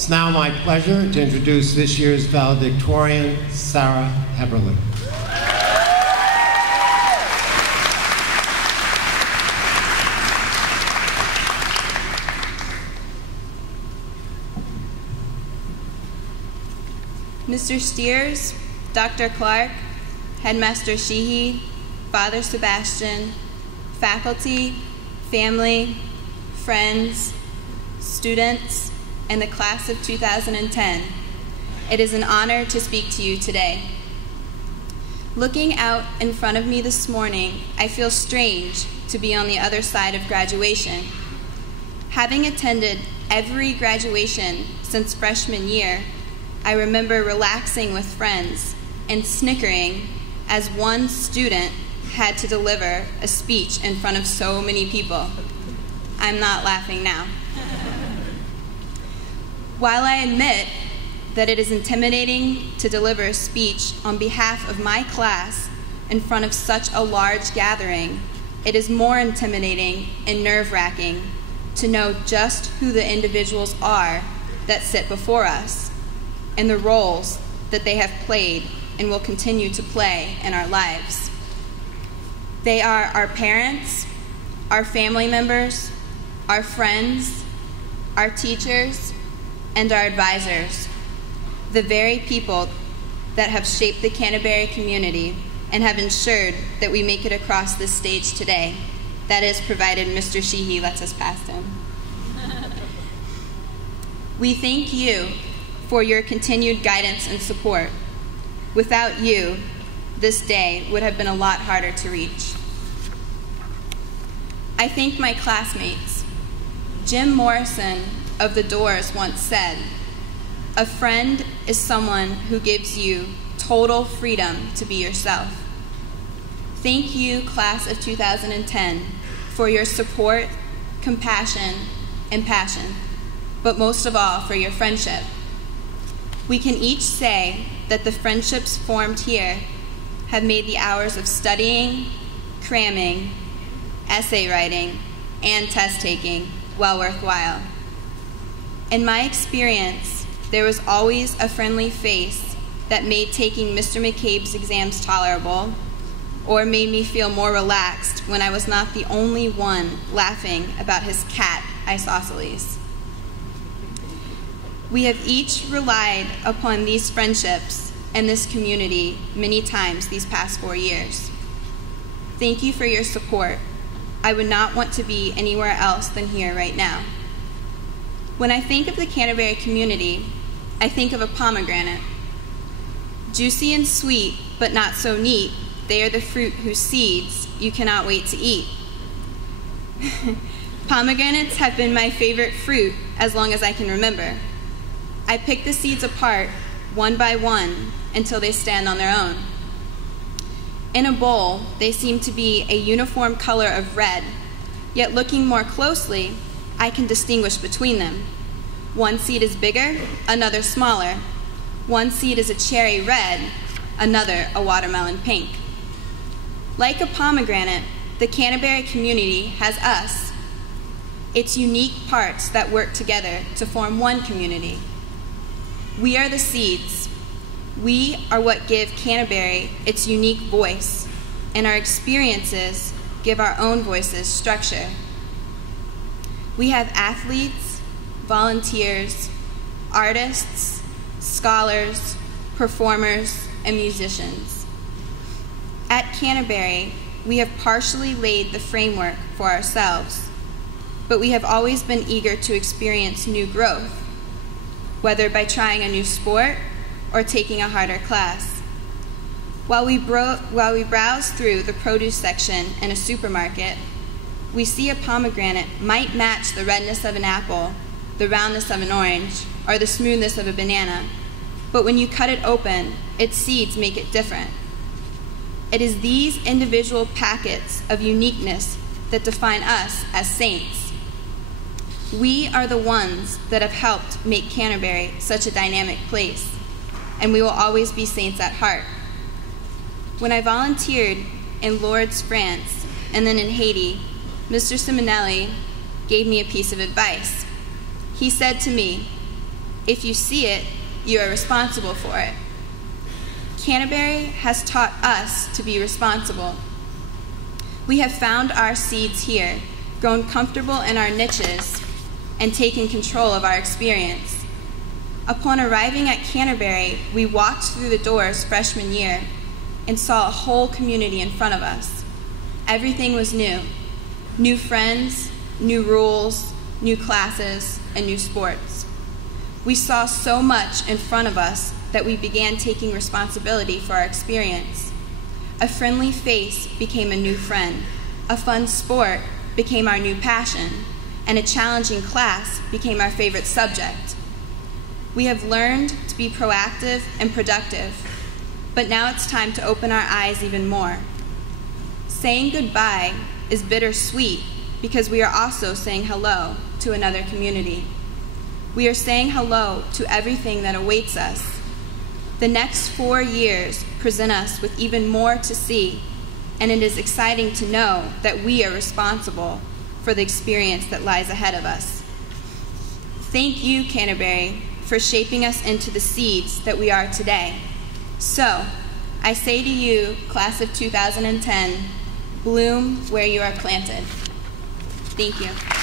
It's now my pleasure to introduce this year's valedictorian, Sarah Heberlig. Mr. Steers, Dr. Clark, Headmaster Sheehy, Father Sebastian, faculty, family, friends, students, and the class of 2010, it is an honor to speak to you today. Looking out in front of me this morning, I feel strange to be on the other side of graduation. Having attended every graduation since freshman year, I remember relaxing with friends and snickering as one student had to deliver a speech in front of so many people. I'm not laughing now. While I admit that it is intimidating to deliver a speech on behalf of my class in front of such a large gathering, it is more intimidating and nerve-wracking to know just who the individuals are that sit before us and the roles that they have played and will continue to play in our lives. They are our parents, our family members, our friends, our teachers, and our advisors, the very people that have shaped the Canterbury community and have ensured that we make it across this stage today. That is, provided Mr. Sheehy lets us past him. We thank you for your continued guidance and support. Without you, this day would have been a lot harder to reach. I thank my classmates. Jim Morrison of The Doors once said, "A friend is someone who gives you total freedom to be yourself." Thank you, class of 2010, for your support, compassion, and passion, but most of all for your friendship. We can each say that the friendships formed here have made the hours of studying, cramming, essay writing, and test taking well worthwhile. In my experience, there was always a friendly face that made taking Mr. McCabe's exams tolerable, or made me feel more relaxed when I was not the only one laughing about his cat isosceles. We have each relied upon these friendships and this community many times these past 4 years. Thank you for your support. I would not want to be anywhere else than here right now. When I think of the Canterbury community, I think of a pomegranate. Juicy and sweet, but not so neat, they are the fruit whose seeds you cannot wait to eat. Pomegranates have been my favorite fruit as long as I can remember. I pick the seeds apart one by one until they stand on their own. In a bowl, they seem to be a uniform color of red, yet looking more closely, I can distinguish between them. One seed is bigger, another smaller. One seed is a cherry red, another a watermelon pink. Like a pomegranate, the Canterbury community has us, its unique parts that work together to form one community. We are the seeds. We are what give Canterbury its unique voice, and our experiences give our own voices structure. We have athletes, volunteers, artists, scholars, performers, and musicians. At Canterbury, we have partially laid the framework for ourselves, but we have always been eager to experience new growth, whether by trying a new sport or taking a harder class. While we browse through the produce section in a supermarket, we see a pomegranate might match the redness of an apple, the roundness of an orange, or the smoothness of a banana, but when you cut it open, its seeds make it different. It is these individual packets of uniqueness that define us as saints. We are the ones that have helped make Canterbury such a dynamic place, and we will always be saints at heart. When I volunteered in Lourdes, France, and then in Haiti, Mr. Simonelli gave me a piece of advice. He said to me, If you see it, you are responsible for it. Canterbury has taught us to be responsible. We have found our seeds here, grown comfortable in our niches, and taken control of our experience. Upon arriving at Canterbury, we walked through the doors freshman year and saw a whole community in front of us. Everything was new. New friends, new rules, new classes, and new sports. We saw so much in front of us that we began taking responsibility for our experience. A friendly face became a new friend. A fun sport became our new passion. And a challenging class became our favorite subject. We have learned to be proactive and productive, but now it's time to open our eyes even more. Saying goodbye is bittersweet because we are also saying hello to another community. We are saying hello to everything that awaits us. The next 4 years present us with even more to see, and it is exciting to know that we are responsible for the experience that lies ahead of us. Thank you, Canterbury, for shaping us into the seeds that we are today. So, I say to you, class of 2010, bloom where you are planted. Thank you.